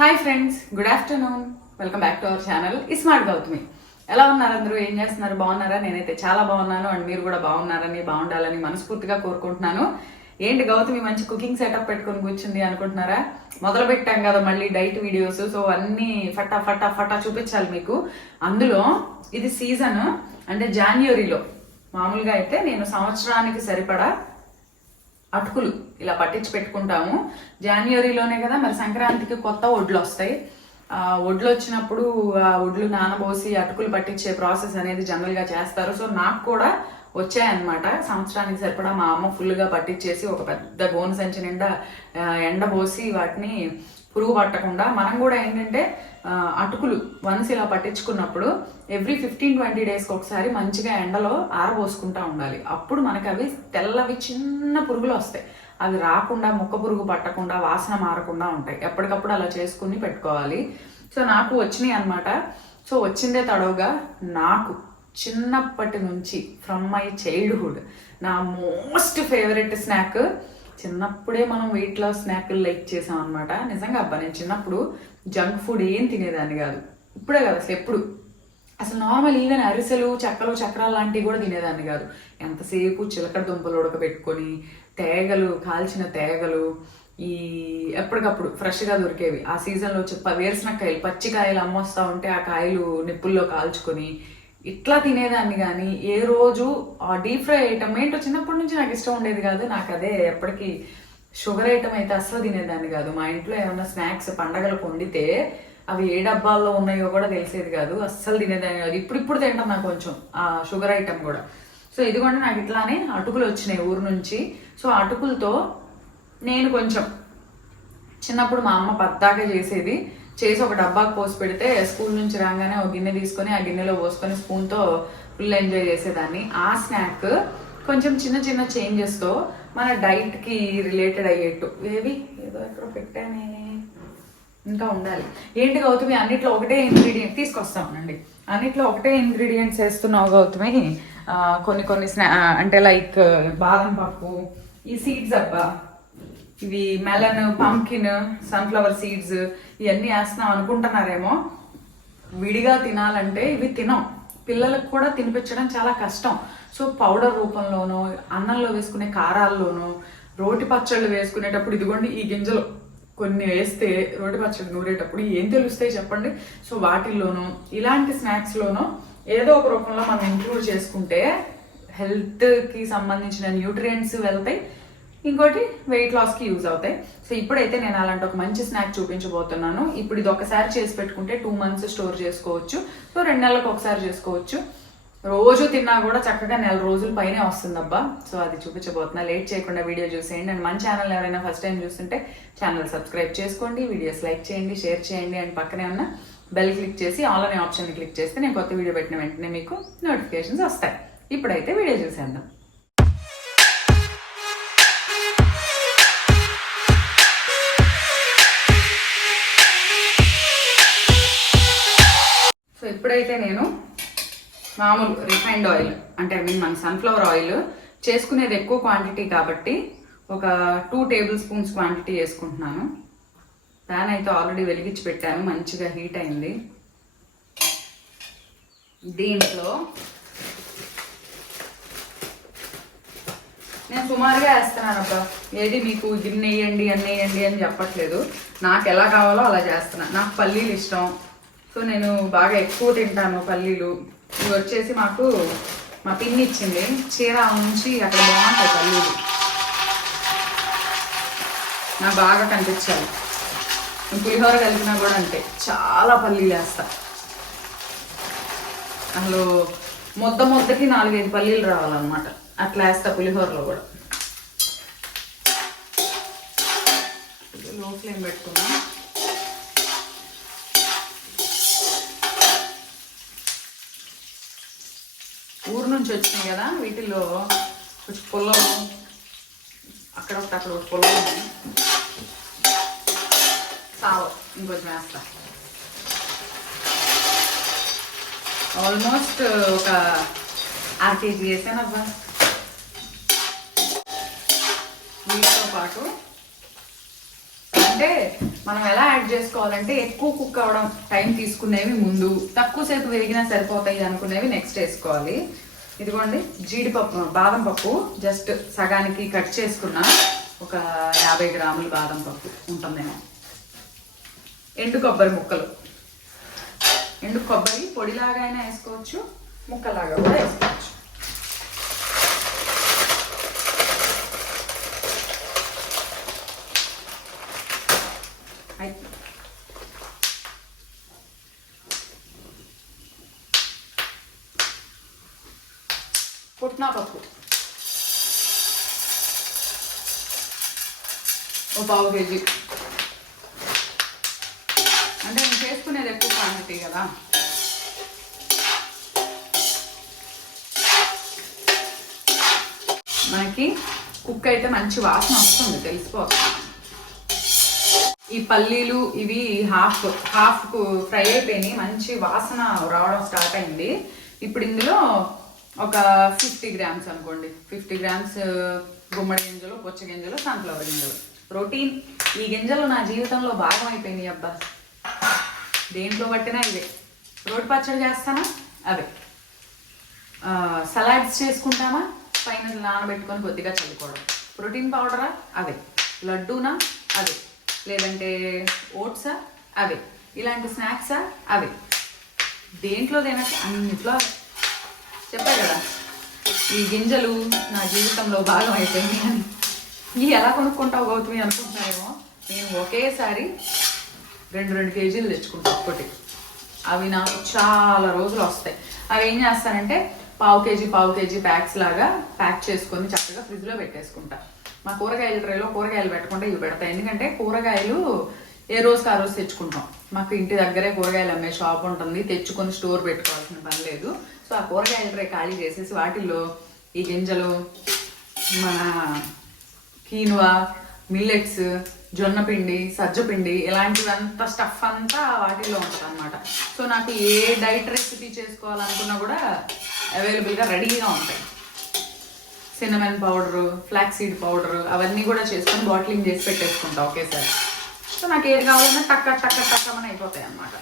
Hi friends, good afternoon. Welcome back to our channel smart Gautami. ఎలా ఉన్నారు అందరూ? ఏం చేస్తున్నారు? బాగున్నారా? నేనైతే చాలా బాగున్నాను అండ్ మీరు కూడా బాగున్నారని, బాగుండాలని మనస్ఫూర్తిగా కోరుకుంటున్నాను. ఏంటి గౌతమి మంచి కుకింగ్ సెటప్ పెట్టుకొని కూర్చుంది అనుకుంటున్నారా? మొదలు పెట్టాం కదా మళ్ళీ డైట్ వీడియోస్. సో అన్నీ ఫటా ఫటా ఫటా చూపించాలి మీకు. అందులో ఇది సీజన్ అంటే జాన్యువరిలో మామూలుగా అయితే నేను సంవత్సరానికి సరిపడా అటుకులు ఇలా పట్టించి పెట్టుకుంటాము. జాన్యువరిలోనే కదా, మరి సంక్రాంతికి కొత్త వడ్లు వస్తాయి. వడ్లు వచ్చినప్పుడు ఆ వడ్లు నానబోసి అటుకులు పట్టించే ప్రాసెస్ అనేది జనరల్గా చేస్తారు. సో నాకు కూడా వచ్చాయన్నమాట. సంవత్సరానికి సరిపడా మా అమ్మ ఫుల్గా పట్టించేసి ఒక పెద్ద గోను సంచి నిండా ఎండబోసి వాటిని పురుగు పట్టకుండా మనం కూడా ఏంటంటే అటుకులు వన్స్ ఇలా పట్టించుకున్నప్పుడు ఎవ్రీ 15-20 డేస్కి ఒకసారి మంచిగా ఎండలో ఆరబోసుకుంటా ఉండాలి. అప్పుడు మనకి అవి తెల్లవి చిన్న పురుగులు వస్తాయి. అవి రాకుండా, ముక్క పురుగు పట్టకుండా, వాసన మారకుండా ఉంటాయి. ఎప్పటికప్పుడు అలా చేసుకుని పెట్టుకోవాలి. సో నాకు వచ్చినాయి అనమాట. సో వచ్చిందే తడవుగా నాకు చిన్నప్పటి నుంచి ఫ్రమ్ మై చైల్డ్హుడ్ నా మోస్ట్ ఫేవరెట్ స్నాక్. చిన్నప్పుడే మనం వెయిట్ లాస్ స్నాక్లు లైక్ చేసాం అనమాట. నిజంగా అబ్బా, నేను చిన్నప్పుడు జంక్ ఫుడ్ ఏం తినేదాన్ని కాదు. ఇప్పుడే కదా అసలు నార్మల్ ఈవెన్ అరిసెలు, చెక్కలు, చక్రాలు లాంటివి కూడా తినేదాన్ని కాదు. ఎంతసేపు చిలకడ దుంపలు ఉడకబెట్టుకొని తేగలు, కాల్చిన తేగలు, ఈ ఎప్పటికప్పుడు ఫ్రెష్గా దొరికేవి. ఆ సీజన్లో వచ్చి వేరుశనక్కాయలు, పచ్చికాయలు అమ్మొస్తా ఉంటే ఆ కాయలు నిప్పుల్లో కాల్చుకొని ఇట్లా తినేదాన్ని. కానీ ఏ రోజు ఆ డీప్ ఫ్రై ఐటమ్ ఏంటో చిన్నప్పటి నుంచి నాకు ఇష్టం ఉండేది కాదు. నాకు అదే ఎప్పటికీ షుగర్ ఐటమ్ అయితే అసలు తినేదాన్ని కాదు. మా ఇంట్లో ఏమన్నా స్నాక్స్ పండగలకు వండితే అవి ఏ డబ్బాల్లో ఉన్నాయో కూడా తెలిసేది కాదు. అస్సలు తినేదాన్ని కాదు. ఇప్పుడు తింటాం నాకు కొంచెం ఆ షుగర్ ఐటమ్ కూడా. సో ఇదిగోండి నాకు ఇట్లానే అటుకులు వచ్చినాయి ఊరు నుంచి. సో అటుకులతో నేను కొంచెం చిన్నప్పుడు మా అమ్మ పద్దాగా చేసి ఒక డబ్బాకు పోసి పెడితే స్కూల్ నుంచి రాగానే ఒక గిన్నె తీసుకొని ఆ గిన్నెలో పోసుకొని స్పూన్తో ఫుల్ ఎంజాయ్ చేసేదాన్ని. ఆ స్నాక్ కొంచెం చిన్న చిన్న చేంజెస్తో మన డైట్కి రిలేటెడ్ అయ్యేట్టు. ఏదో ఎక్కడో పెట్టానే, ఇంకా ఉండాలి. ఏంటి గౌతమి అన్నిట్లో ఒకటే ఇంగ్రీడియంట్ తీసుకొస్తామండి, అన్నిట్లో ఒకటే ఇంగ్రీడియంట్స్ వేస్తున్నావు గౌతమి. కొన్ని అంటే లైక్ బాదం పప్పు, ఈ సీడ్స్ అబ్బా, ఇవి మెలన్, పంకిన్, సన్ఫ్లవర్ సీడ్స్ ఇవన్నీ వేస్తున్నాం అనుకుంటున్నారేమో. విడిగా తినాలంటే ఇవి తినం, పిల్లలకు కూడా తినిపించడం చాలా కష్టం. సో పౌడర్ రూపంలోనో, అన్నంలో వేసుకునే కారాల్లోనో, రోటి పచ్చళ్ళు వేసుకునేటప్పుడు ఇదిగోండి ఈ గింజలు కొన్ని వేస్తే రోటి పచ్చళ్ళు నూరేటప్పుడు ఏం తెలుస్తాయి చెప్పండి. సో వాటిల్లోనూ ఇలాంటి స్నాక్స్లోనూ ఏదో ఒక రూపంలో మనం ఇంక్లూడ్ చేసుకుంటే హెల్త్కి సంబంధించిన న్యూట్రియంట్స్ వెళ్తాయి, ఇంకోటి వెయిట్ లాస్కి యూజ్ అవుతాయి. సో ఇప్పుడైతే నేను అలాంటి ఒక మంచి స్నాక్ చూపించబోతున్నాను. ఇప్పుడు ఇది ఒకసారి చేసి పెట్టుకుంటే 2 months స్టోర్ చేసుకోవచ్చు. సో 2 నెలలకు ఒకసారి చేసుకోవచ్చు. రోజు తిన్నా కూడా చక్కగా 1 రోజుల పైనే వస్తుందబ్బా. సో అది చూపించబోతున్నా. లేట్ చేయకుండా వీడియో చూసేయండి. అండ్ మన ఛానల్ ఎవరైనా ఫస్ట్ టైం చూస్తుంటే ఛానల్ సబ్స్క్రైబ్ చేసుకోండి, వీడియోస్ లైక్ చేయండి, షేర్ చేయండి. అండ్ పక్కనే ఉన్న బెల్ క్లిక్ చేసి ఆల్ అనే ఆప్షన్ క్లిక్ చేస్తే నేను కొత్త వీడియో పెట్టిన వెంటనే మీకు నోటిఫికేషన్స్ వస్తాయి. ఇప్పుడైతే వీడియో చూసేద్దాం. సో ఇప్పుడైతే నేను మామూలు రిఫైన్డ్ ఆయిల్ అంటే మన సన్ఫ్లవర్ ఆయిల్ చేసుకునేది ఎక్కువ క్వాంటిటీ కాబట్టి ఒక 2 tablespoons క్వాంటిటీ వేసుకుంటున్నాను. ప్యాన్ అయితే ఆల్రెడీ వెలిగించి పెట్టాను, మంచిగా హీట్ అయింది. దీంట్లో నేను సుమారుగా వేస్తున్నాను అబ్బా. ఏది మీకు గిన్నె వేయండి అన్నేయండి అని చెప్పట్లేదు. నాకు ఎలా కావాలో అలా చేస్తున్నాను. నాకు పల్లీలు ఇష్టం, సో నేను బాగా ఎక్కువ తింటాను పల్లీలు. ఇవి వచ్చేసి మాకు మా పిన్ని ఇచ్చింది, చీర నుంచి అక్కడ బాగుంటాయి పల్లీలు, నాకు బాగా కనిపించాలి. పులిహోర కలిపినా కూడా అంతే, చాలా పల్లీలు వేస్తా. అసలు ముద్దకి 4-5 పల్లీలు రావాలన్నమాట, అట్లా వేస్తా పులిహోరలో కూడా. లో ఫ్లేమ్ పెట్టుకున్నా. ఊరు నుంచి వచ్చినాయి కదా, వీటిల్లో కొంచెం పుల్లలు అక్కడ ఒక పుల్లలు, సావ ఇంకొంచెం వేస్తా. ఆల్మోస్ట్ ఒక 1/2 kg వేసాను అబ్బా. వీటితో పాటు అంటే మనం ఎలా యాడ్ చేసుకోవాలంటే ఎక్కువ కుక్ అవ్వడం టైం తీసుకునేవి ముందు, తక్కువసేపు వేగినా సరిపోతాయి అనుకునేవి నెక్స్ట్ వేసుకోవాలి. ఇదిగోండి జీడిపప్పు, బాదం పప్పు జస్ట్ సగానికి కట్ చేసుకున్న ఒక 50 గ్రాములు బాదం పప్పు ఉంటుందేమో. ఎండు కొబ్బరి ముక్కలు, ఎండు కొబ్బరి పొడిలాగా అయినా వేసుకోవచ్చు, ముక్కలాగా కూడా వేసుకోవచ్చు. పుట్నా పప్పు ఓ 1/2 కేజీ. అంటే నేను చేసుకునేది ఎక్కువ క్వాంటిటీ కదా. మనకి కుక్ అయితే మంచి వాసన వస్తుంది, తెలిసిపోతుంది. ఈ పల్లీలు ఇవి హాఫ్ ఫ్రై అయిపోయినాయి, మంచి వాసన రావడం స్టార్ట్ అయింది. ఇప్పుడు ఇందులో ఒక 50 గ్రామ్స్ అనుకోండి, 50 గ్రామ్స్ గుమ్మడి గింజలు, పుచ్చ గింజలు, సన్ఫ్లవర్ గింజలు. ప్రోటీన్ ఈ గింజలు నా జీవితంలో భాగం అయిపోయినాయి అబ్బా. దేంట్లో పట్టినా ఇవే. రోటి పచ్చడి చేస్తానా అవే, సలాడ్స్ చేసుకుంటామా పైన నానబెట్టుకొని కొద్దిగా చల్లుకోవడం. ప్రోటీన్ పౌడరా అవే, లడ్డూనా అవే, లేదంటే ఓట్సా అవే, ఇలాంటి స్నాక్సా అవే. దేంట్లో తినక అన్నిట్లో చెప్పా కదా, ఈ గింజలు నా జీవితంలో భాగం అయిపోయింది అని. ఇవి ఎలా కొనుక్కుంటావు గౌతమి అనుకుంటున్నారేమో. నేను ఒకేసారి 2 కేజీలు తెచ్చుకుంటాను ఒక్కటి. అవి నాకు చాలా రోజులు వస్తాయి. అవి ఏం చేస్తానంటే 1/2 కేజీ ప్యాక్స్ లాగా ప్యాక్ చేసుకొని చక్కగా ఫ్రిడ్జ్లో పెట్టేసుకుంటా. మా కూరగాయల ట్రేలో కూరగాయలు పెట్టకుండా ఇవి పెడతాయి. ఎందుకంటే కూరగాయలు ఏ రోజుకి ఆ రోజు తెచ్చుకుంటాం. మాకు ఇంటి దగ్గరే కూరగాయలు అమ్మే షాప్ ఉంటుంది, తెచ్చుకొని స్టోర్ పెట్టుకోవాల్సిన పని లేదు. సో ఆ కూరగాయల ట్రే ఖాళీ చేసేసి వాటిల్లో ఈ గింజలు, మన కీనువా, మిల్లెట్స్, జొన్నపిండి, సజ్జపిండి ఇలాంటివంతా స్టఫ్ అంతా వాటిల్లో ఉంటుంది అనమాట. సో నాకు ఏ డైట్ రెసిపీ చేసుకోవాలనుకున్నా కూడా అవైలబుల్గా రెడీగా ఉంటాయి. Cinnamon powder, flax seed powder అవన్నీ కూడా చేసుకొని బాటిలింగ్ చేసి పెట్టేసుకుంటా ఒకేసారి. సో నాకు ఏది కావాలన్నా టక్కమని అయిపోతాయి అన్నమాట.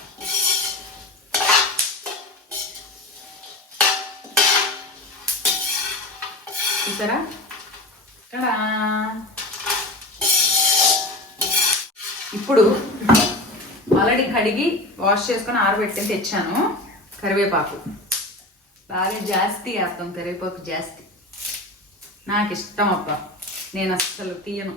చూసారా కదా. ఇప్పుడు ఆల్రెడీ కడిగి వాష్ చేసుకొని ఆరబెట్టి తెచ్చాను కరివేపాకు. బాగా జాస్తి వేస్తాం కరివేపాకు, జాస్తి నాకు ఇష్టం అబ్బా. నేను అస్సలు తీయను,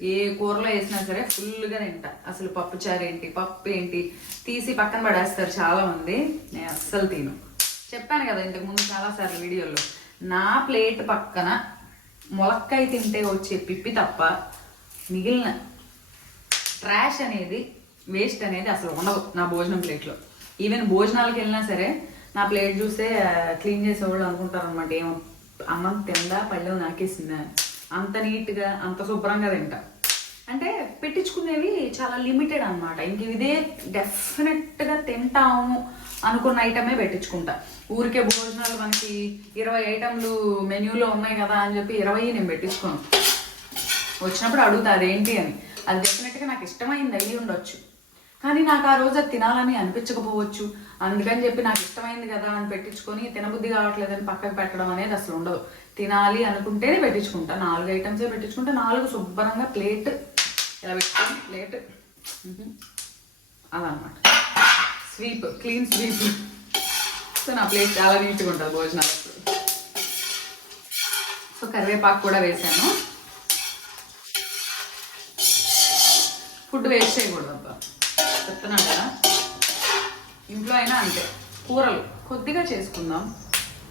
ఏ కూరలో వేసినా సరే ఫుల్గా తింటా. అసలు పప్పుచారు ఏంటి, పప్పు ఏంటి తీసి పక్కన పడేస్తారు చాలామంది, నేను అస్సలు తిను. చెప్పాను కదా ఇంతకుముందు చాలాసార్లు వీడియోలో, నా ప్లేట్ పక్కన ములక్కాయ తింటే వచ్చే పిప్పి తప్ప మిగిలిన ట్రాష్ అనేది, వేస్ట్ అనేది అసలు ఉండదు నా భోజనం ప్లేట్లో. ఈవెన్ భోజనాలకు వెళ్ళినా సరే నా ప్లేట్ చూస్తే క్లీన్ చేసేవాళ్ళు అనుకుంటారు అనమాట, ఏమో అన్నం తిందా పళ్ళెం నాకేసిందా, అంత నీట్గా అంత శుభ్రంగా తింటా. అంటే పెట్టించుకునేవి చాలా లిమిటెడ్ అనమాట. ఇంక ఇదే డెఫినెట్గా తింటాము అనుకున్న ఐటమే పెట్టించుకుంటా. ఊరికే భోజనాలు మనకి 20 ఐటమ్లు మెన్యూలో ఉన్నాయి కదా అని చెప్పి 20 నేను పెట్టించుకోను. వచ్చినప్పుడు అడుగుతా అదేంటి అని. అది డెఫినెట్గా నాకు ఇష్టమైంది అయ్యి ఉండొచ్చు, కానీ నాకు ఆ రోజు అది తినాలని అనిపించకపోవచ్చు. అందుకని చెప్పి నాకు ఇష్టమైంది కదా అని పెట్టించుకొని తినబుద్ధి కావట్లేదని పక్కకు పెట్టడం అనేది అసలు ఉండదు. తినాలి అనుకుంటేనే పెట్టించుకుంటా. 4 ఐటమ్సే పెట్టించుకుంటా. 4 శుభ్రంగా ప్లేట్ ఇలా పెట్టుకొని ప్లేట్ అలా అనమాట. Sweep, clean sweep. సో నా ప్లేట్ చాలా నీట్గా ఉంటుంది భోజనాలప్పుడు. సో కరివేపాకు కూడా వేసాను. ఫుడ్ వేస్ట్ చేయకూడదు అబ్బా, చెప్తున్నాను కదా. ఇంట్లో అయినా అంతే, కూరలు కొద్దిగా చేసుకుందాం,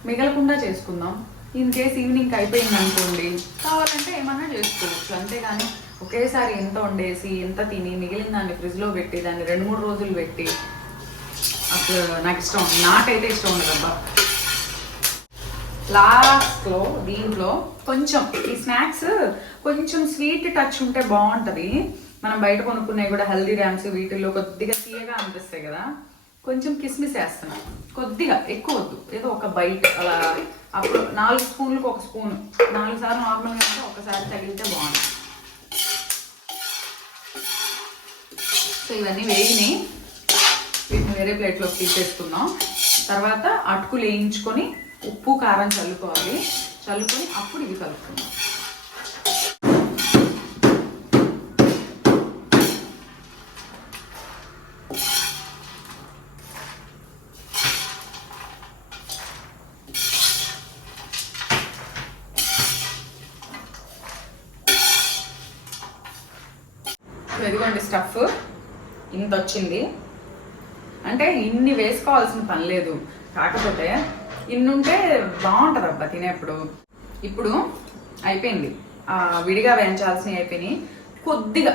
మిగలకుండా చేసుకుందాం. ఇన్ కేస్ ఈవినింగ్ అయిపోయింది అనుకోండి, కావాలంటే ఏమన్నా చేసుకోవచ్చు. అంతేగాని ఒకేసారి ఎంత వండేసి ఎంత తిని మిగిలిన దాన్ని ఫ్రిడ్జ్లో పెట్టి దాన్ని 2-3 రోజులు పెట్టి అసలు నాకు ఇష్టం, నాకైతే ఇష్టం ఉండదబ్బా. లాస్ట్లో దీంట్లో కొంచెం ఈ స్నాక్స్ కొంచెం స్వీట్ టచ్ ఉంటే బాగుంటుంది. మనం బయట కొనుక్కునేవి కూడా హెల్దీ ర్యామ్స్ వీటిల్లో కొద్దిగా తీయగా అనిపిస్తాయి కదా. కొంచెం కిస్మిస్ వేస్తున్నాం, కొద్దిగా, ఎక్కువ వద్దు, ఏదో ఒక బైట్ అలా. అప్పుడు 4 స్పూన్లకు 1 స్పూన్, 4 సార్లు నార్మల్గా అంటే ఒకసారి తగిలితే బాగుంటుంది. సో ఇవన్నీ వేగినాయి, వీటిని వేరే ప్లేట్లోకి తీసేసుకున్నాం. తర్వాత అటుకులు వేయించుకొని ఉప్పు కారం చల్లుకోవాలి, చల్లుకొని అప్పుడు ఇవి కలుపుకున్నాం. ఇదిగోండి స్టఫ్ ఇంత వచ్చింది. అంటే ఇన్ని వేసుకోవాల్సిన పని లేదు, కాకపోతే ఇన్నుంటే బాగుంటుంది అబ్బా తినేప్పుడు. ఇప్పుడు అయిపోయింది, విడిగా వేయించాల్సినవి అయిపోయినాయి. కొద్దిగా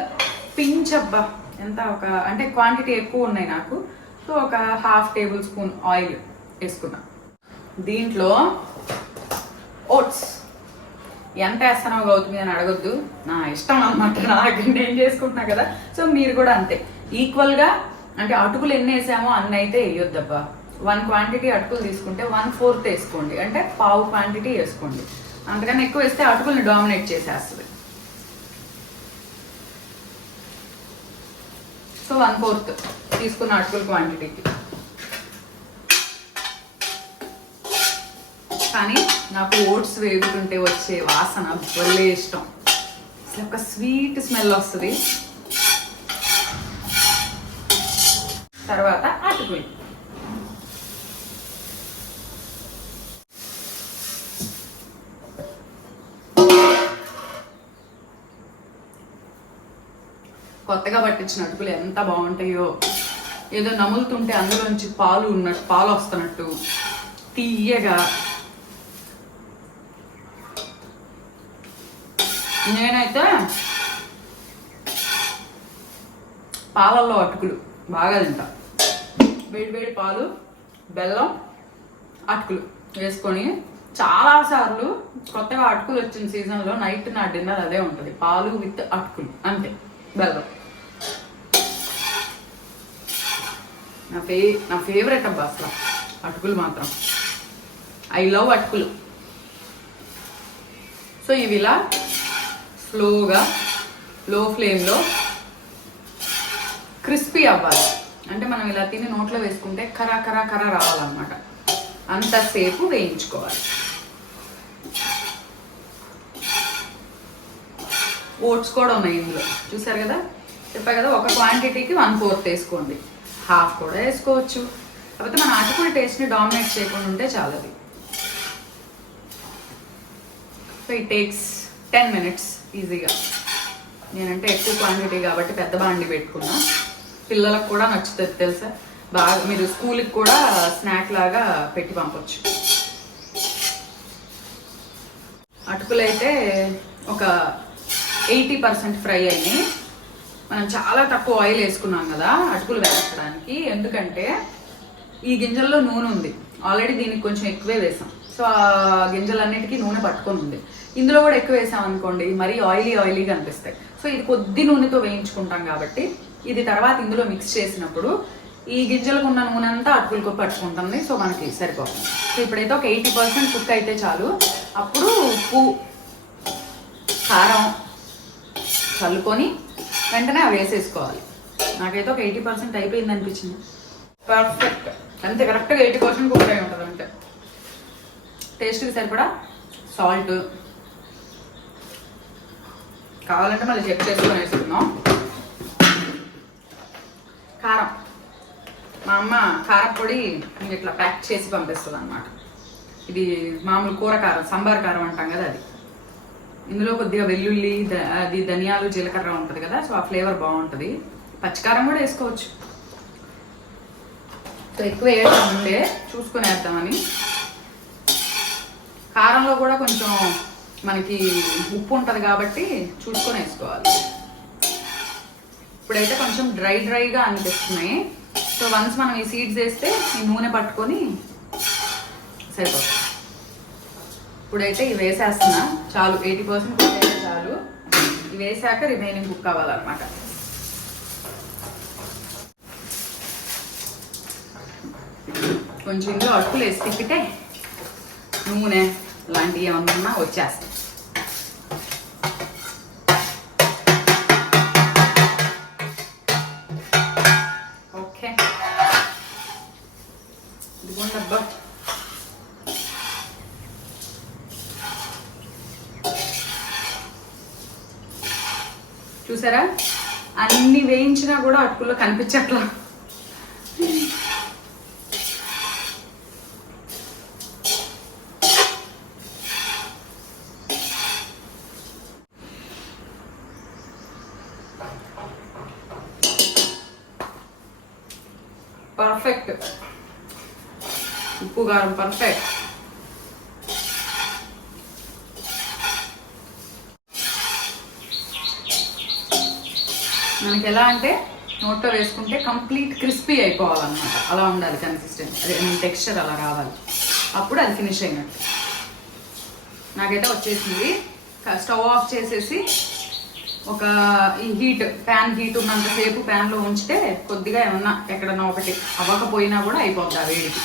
పించ్ అబ్బా, ఎంత ఒక అంటే క్వాంటిటీ ఎక్కువ ఉన్నాయి నాకు, సో ఒక 1/2 టేబుల్ స్పూన్ ఆయిల్ వేసుకున్నా. దీంట్లో ఓట్స్ ఎంత వేస్తానో గౌతమి అని అడగొద్దు, నా ఇష్టం అన్నమాట, నాకు నేను చేసుకుంటున్నా కదా. సో మీరు కూడా అంతే ఈక్వల్గా, అంటే అటుకులు ఎన్ని వేసామో అన్ని అయితే వేయొద్దబ్బా. 1 క్వాంటిటీ అటుకులు తీసుకుంటే 1/4 వేసుకోండి, అంటే పావు క్వాంటిటీ వేసుకోండి. అంతకన్నా ఎక్కువ వేస్తే అటుకుల్ని డామినేట్ చేసేస్తుంది. సో 1/4 తీసుకున్న అటుకుల క్వాంటిటీకి. కానీ నాకు ఓట్స్ వేగుతుంటే వచ్చే వాసన భలే ఇష్టం, అసలు ఒక స్వీట్ స్మెల్ వస్తుంది. తర్వాత అటుకులు, కొత్తగా పట్టించిన అటుకులు ఎంత బాగుంటాయో, ఏదో నములుతుంటే అందులోంచి పాలు వస్తున్నట్టు తీయగా. నేనైతే పాలల్లో అటుకులు బాగా తింటా. వేడి పాలు, బెల్లం, అటుకులు వేసుకొని చాలాసార్లు, కొత్తగా అటుకులు వచ్చిన సీజన్లో నైట్ నా డిన్నర్ అదే ఉంటుంది, పాలు విత్ అటుకులు అంతే, బెల్లం. నా ఫేవరెట్ అబ్బా అసలు అటుకులు మాత్రం, ఐ లవ్ అటుకులు. సో ఇవి ఇలా స్లోగా లో ఫ్లేమ్లో క్రిస్పీ అవ్వాలి. అంటే మనం ఇలా తిని నోట్లో వేసుకుంటే కరా కరా కరా రావాలన్నమాట, అంతసేపు వేయించుకోవాలి. ఓట్స్ కూడా ఉన్నాయి ఇందులో, చూసారు కదా, చెప్పా కదా, ఒక క్వాంటిటీకి 1/4 వేసుకోండి, 1/2 కూడా వేసుకోవచ్చు. కాకపోతే మన అటుకుల టేస్ట్ని డామినేట్ చేయకుండా ఉంటే చాలది. సో ఇట్ టేక్స్ 10 minutes ఈజీగా. నేనంటే ఎక్కువ క్వాంటిటీ కాబట్టి పెద్ద బాండి పెట్టుకున్నా, పిల్లలకు కూడా నచ్చుతుంది తెలుసా బాగా. మీరు స్కూల్కి కూడా స్నాక్ లాగా పెట్టి పంపొచ్చు. అటుకులు అయితే ఒక 80% ఫ్రై అయినాయి. మనం చాలా తక్కువ ఆయిల్ వేసుకున్నాం కదా అటుకులు వేయించడానికి, ఎందుకంటే ఈ గింజల్లో నూనె ఉంది ఆల్రెడీ, దీనికి కొంచెం ఎక్కువే వేసాం. సో ఆ గింజలన్నిటికీ నూనె పట్టుకొని ఉంది. ఇందులో కూడా ఎక్కువ వేసాం అనుకోండి మరీ ఆయిలీగా అనిపిస్తాయి. సో ఇది కొద్ది నూనెతో వేయించుకుంటాం కాబట్టి ఇది తర్వాత ఇందులో మిక్స్ చేసినప్పుడు ఈ గింజలకు ఉన్న నూనె అంతా అటుకులకు పట్టుకుంటుంది. సో మనకి సరిపోతుంది. సో ఇప్పుడైతే ఒక 80% కుక్ అయితే చాలు. అప్పుడు ఉప్పు కారం చల్లుకొని వెంటనే అవి వేసేసుకోవాలి. నాకైతే ఒక 80% అయిపోయింది అనిపించింది. పర్ఫెక్ట్, అంతే కరెక్ట్గా 80% కుక్ అయి ఉంటుంది. అంటే టేస్ట్కి సరిపడా సాల్ట్ కావాలంటే మళ్ళీ చెక్ చేసుకొని వేసుకుందాం. కారం, మా అమ్మ కారపొడి ఇట్లా ప్యాక్ చేసి పంపిస్తుంది అన్నమాట. ఇది మామూలు కూర కారం, సాంబార్ కారం అంటాం కదా అది. ఇందులో కొద్దిగా వెల్లుల్లి, అది ధనియాలు, జీలకర్ర ఉంటుంది కదా, సో ఆ ఫ్లేవర్ బాగుంటుంది. పచ్చికారం కూడా వేసుకోవచ్చు. సో ఎక్కువ వేయడం ఉంటే చూసుకొని వేద్దామని. కారంలో కూడా కొంచెం మనకి ఉప్పు ఉంటుంది కాబట్టి చూసుకొని వేసుకోవాలి. ఇప్పుడైతే కొంచెం డ్రైగా అనిపిస్తున్నాయి. సో వన్స్ మనం ఈ సీడ్స్ వేస్తే ఈ నూనె పట్టుకొని సరిపోతుంది. ఇప్పుడైతే ఇవి వేసేస్తున్నా, చాలు 80% కుక్ అయితే చాలు. ఇవి వేసాక రిమైనింగ్ కుక్ అవ్వాలన్నమాట. కొంచెం ఇందులో అటుకులు వేసి తిప్పితే నూనె లాంటివి ఏమన్నా వచ్చేస్తాయి. చూసారా, అన్ని వేయించినా కూడా అటుకుల్లో కనిపించట్లా. పర్ఫెక్ట్, ఉప్పు కారం పర్ఫెక్ట్. మనకి ఎలా అంటే నోట్లో వేసుకుంటే కంప్లీట్ క్రిస్పీ అయిపోవాలన్నమాట, అలా ఉండాలి కన్సిస్టెన్సీ, అదే టెక్స్చర్ అలా రావాలి, అప్పుడు అది ఫినిష్ అయినట్టు. నాకైతే వచ్చేసింది. స్టవ్ ఆఫ్ చేసేసి ఒక ఈ ప్యాన్ హీట్ ఉన్నంతసేపు ప్యాన్లో ఉంచితే కొద్దిగా ఏమన్నా ఎక్కడన్నా ఒకటి అవ్వకపోయినా కూడా అయిపోద్ది ఆ వేడికి.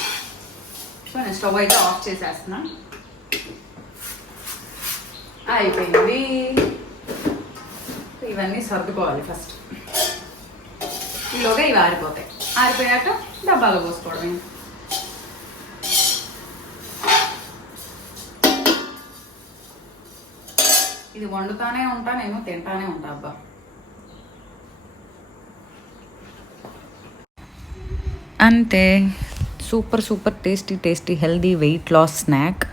సో నేను స్టవ్ అయితే ఆఫ్ చేసేస్తున్నా. అయిపోయింది. ఇవన్నీ సర్దుకోవాలి ఫస్ట్, ఈలోగా ఇవి ఆరిపోతాయి. ఆరిపోయాక డబ్బాలో పోసుకోవడమే. ఇది వండుతానే ఉంటా, నేను తింటానే ఉంటా. అబ్బా, అంతే. Super super tasty tasty healthy weight loss snack.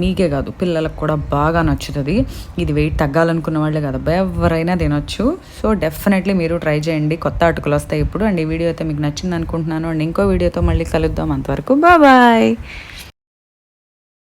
మీకే కాదు పిల్లలకు కూడా బాగా నచ్చుతుంది. ఇది వెయిట్ తగ్గాలనుకున్న వాళ్ళే కదా, ఎవరైనా తినొచ్చు. సో డెఫినెట్లీ మీరు ట్రై చేయండి. కొత్త అటుకులు వస్తాయి ఇప్పుడు. అండ్ ఈ వీడియో అయితే మీకు నచ్చింది అనుకుంటున్నాను. అండ్ ఇంకో వీడియోతో మళ్ళీ కలుద్దాం. అంతవరకు బాయ్.